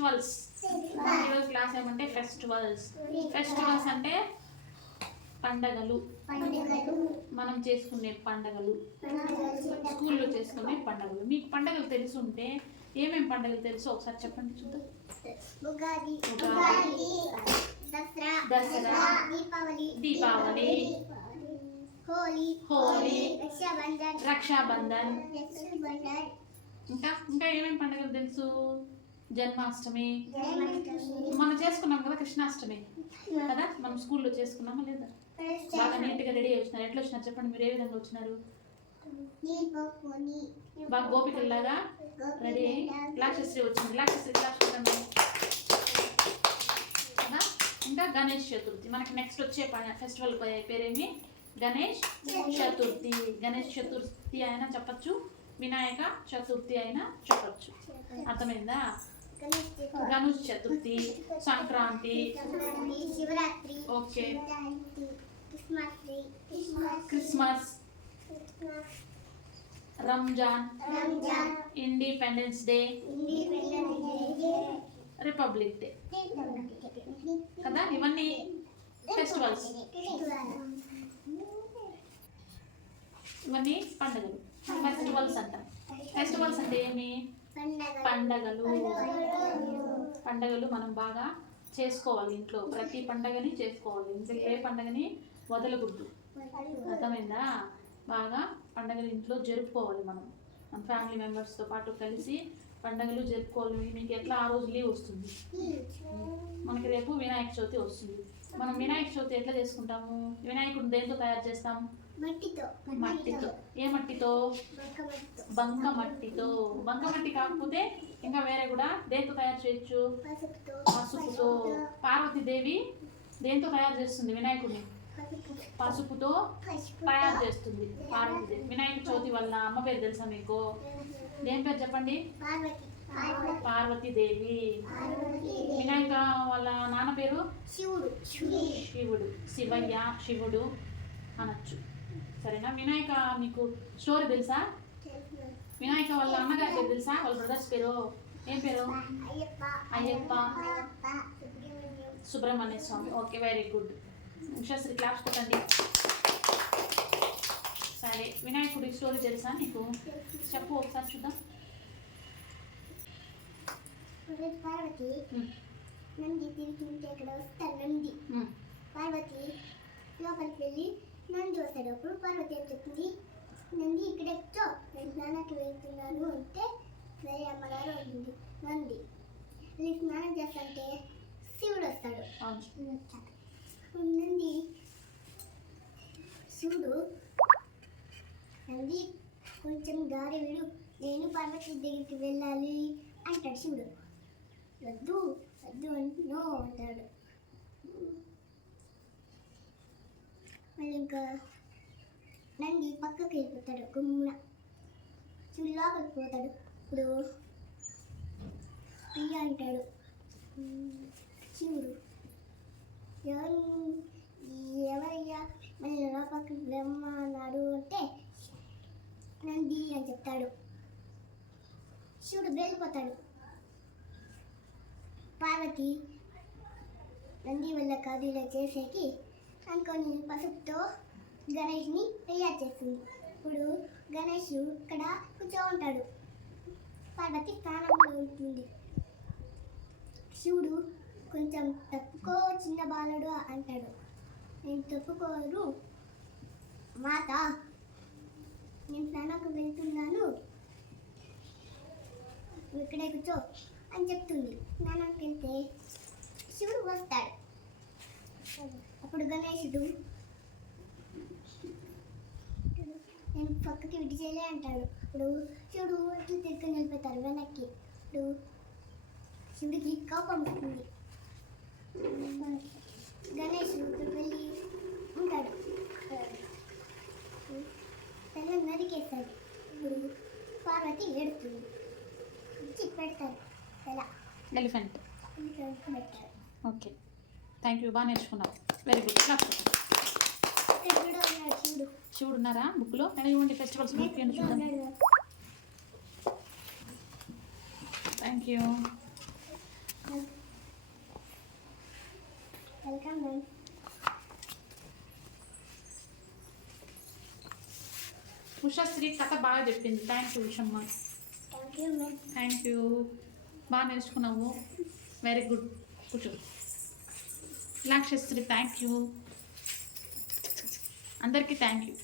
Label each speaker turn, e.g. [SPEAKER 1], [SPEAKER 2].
[SPEAKER 1] Festivals. ఈరోజు class ఏమంటే festivals. Festivals అంటే పండగలు. మనం చేసుకునే పండగలు. స్కూల్లో చేసుకునే పండగలు. మీకు పండగలు తెలిసి ఉంటే ఏమేమి పండగలు తెలుసో? ఒకసారి చెప్పండి చూద్దాం.
[SPEAKER 2] ఉగాది దసరా
[SPEAKER 1] దసరా,
[SPEAKER 2] దీపావళి
[SPEAKER 1] దీపావళి,
[SPEAKER 2] హోలీ
[SPEAKER 1] హోలీ,
[SPEAKER 2] రక్షాబంధన్
[SPEAKER 1] రక్షాబంధన్. ఇంకా ఇంకా ఏమేమి పండుగలు తెలుసు? జన్మాష్టమి. మనం చేసుకున్నాం కదా కృష్ణాష్టమి. కదా? మనం స్కూల్లో చేసుకున్నామా లేదా? బాగా నీట్గా రెడీ వచ్చినారు. ఎట్లా వచ్చినారు? చెప్పండి. మీరు ఏ విధంగా వచ్చినారు? బాగా గోపికల్లాగా రెడీ అయ్యి లాక్షశ్రీ వచ్చింది. లాక్షశ్రీ క్లాస్ కదా? ఇంకా గణేష్ చతుర్థి. మనకి నెక్స్ట్ వచ్చే ఫెస్టివల్ పేరేమి? గణేష్ చతుర్థి. గణేష్ చతుర్థి అయినా చెప్పచ్చు. వినాయక చతుర్థి అయినా చెప్పచ్చు. అర్థమైందా? Ganesh Chaturthi Sankranti.
[SPEAKER 2] Shivaratri
[SPEAKER 1] okay.
[SPEAKER 2] Christmas.
[SPEAKER 1] Ramzan.
[SPEAKER 2] Ramzan.
[SPEAKER 1] Independence Day.
[SPEAKER 2] Independence Day.
[SPEAKER 1] Republic Day. కదా ఇవన్నీ ఫెస్టివల్స్. ఇవన్నీ పండుగలు. ఫెస్టివల్స్ అంటాం. ఫెస్టివల్స్ అంటే ఏమి? పండగలు. పండగలు. మనం బాగా చేసుకోవాలి ఇంట్లో. ప్రతి పండగని చేసుకోవాలి. ఇంట్లో ఏ పండగని? వదలకూడదు. అర్థమైందా? బాగా పండగలు ఇంట్లో జరుపుకోవాలి మనం. మన ఫ్యామిలీ మెంబర్స్తో పాటు కలిసి పండగలు జరుపుకోవాలి. మీకు ఎట్లా ఆ రోజు లీవ్ వస్తుంది? మనకి రేపు వినాయక చవితి వస్తుంది. మనం వినాయక చవితి ఎట్లా చేసుకుంటాము? వినాయకుడు దేంతో తయారు చేస్తాం?
[SPEAKER 2] మట్టితో.
[SPEAKER 1] ఏ మట్టితో?
[SPEAKER 2] బంక మట్టితో.
[SPEAKER 1] బంక మట్టి కాకపోతే ఇంకా వేరే కూడా దేంతో తయారు చేయొచ్చు?
[SPEAKER 2] పసుపుతో.
[SPEAKER 1] పార్వతీదేవి దేంతో తయారు చేస్తుంది వినాయకుడిని?
[SPEAKER 2] పసుపు
[SPEAKER 1] పసుపుతో
[SPEAKER 2] పసుపు
[SPEAKER 1] తయారు చేస్తుంది పార్వతీదేవి. వినాయక చవితి వల్ల అమ్మ పేరు తెలుసా మీకు? దేని పేరు? చెప్పండి? పార్వతీదేవి.
[SPEAKER 2] పార్వతి
[SPEAKER 1] వినాయక వాళ్ళ నాన్న పేరు?
[SPEAKER 2] శివుడు. శివుడు.
[SPEAKER 1] శివయ్య శివుడు అనొచ్చు. సరేనా? వినాయక మీకు స్టోరీ తెలుసా? వినాయక వాళ్ళ అన్నగారి పేరు తెలుసా? వాళ్ళ బ్రదర్స్ పేరు? ఏం పేరు?
[SPEAKER 2] Ayyappa. Subrahmanya
[SPEAKER 1] Swamy. Okay very good. Ushasri claps కొట్టండి. సరే వినాయకుడి స్టోరీ తెలుసా నీకు? చెప్పు ఒకసారి చూద్దాం.
[SPEAKER 2] ఒకరోజు పార్వతి. నంది ఉంటే ఇక్కడ వస్తారు నంది. పార్వతి లోపలికి వెళ్ళి నంది వస్తాడు. అప్పుడు పార్వతి ఏం చెప్తుంది? నంది ఇక్కడ ఎక్కువ నేను స్నానానికి వెళ్తున్నాను అంటే వేరే అమ్మగారు ఉంటుంది నంది. వెళ్ళి స్నానం చేస్తుంటే శివుడు వస్తాడు. నంది శివుడు నంది కొంచెం దారి విడు. నేను పార్వతి దగ్గరికి వెళ్ళాలి అంటాడు శివుడు. వద్దు వద్దు అంటే నో అంటాడు. మళ్ళీ ఇంకా నంది పక్కకి వెళ్ళిపోతాడు గుమ్మున. చుల్లా లోపలికి ఇప్పుడు అయ్య అంటాడు. శివుడు ఎవరు ఎవరయ్యా? మళ్ళీ లోపలికి బ్రహ్మ అన్నాడు అంటే నంది అని చెప్తాడు. శివుడు వెళ్ళిపోతాడు. పార్వతి నంది వల్ల కాదు చేసేకి అనుకొని పసుపుతో గణేష్ని తయారు చేస్తుంది ఇప్పుడు గణేష్ ఇక్కడ కూర్చో ఉంటాడు. పార్వతి స్థానంలో ఉంటుంది. శివుడు కొంచెం తప్పుకో చిన్న బాలుడు అంటాడు. నేను తప్పుకోరు మాత నేను స్నానంకు వెళ్తున్నాను. ఇక్కడే కూర్చో. అని చెప్తుంది. స్నానంకి వెళ్తే శివుడు వస్తాడు. అప్పుడు గణేశుడు నేను పక్కకి విడి చేయలే అంటాడు. ఇప్పుడు శివుడు ఇట్లా తిరుగు వెళ్ళిపోతారు వెనక్కి. ఇప్పుడు శివుడికి కోపం వస్తుంది. గణేష్ వెళ్ళి ఉంటాడు. తల నరికేస్తాడు. ఇప్పుడు పార్వతి ఏడుతుంది ఇచ్చి పెడతారు
[SPEAKER 1] ఎలిఫెంట్ ఓకే థ్యాంక్ యూ బాగా నేర్చుకున్నావు. వెరీ గుడ్ క్లాస్
[SPEAKER 2] శివుడు
[SPEAKER 1] బుక్లో కానీ ఇవ్వండి festivals book thank you
[SPEAKER 2] welcome ma'am
[SPEAKER 1] Usha Sri కథ బాగా చెప్పింది. Thank you Ushamma.
[SPEAKER 2] Thank you
[SPEAKER 1] బాగా నేర్చుకున్నావు వెరీ గుడ్ కూర్చో లాక్షశ్రీ థ్యాంక్ యూ అందరికీ థ్యాంక్ యూ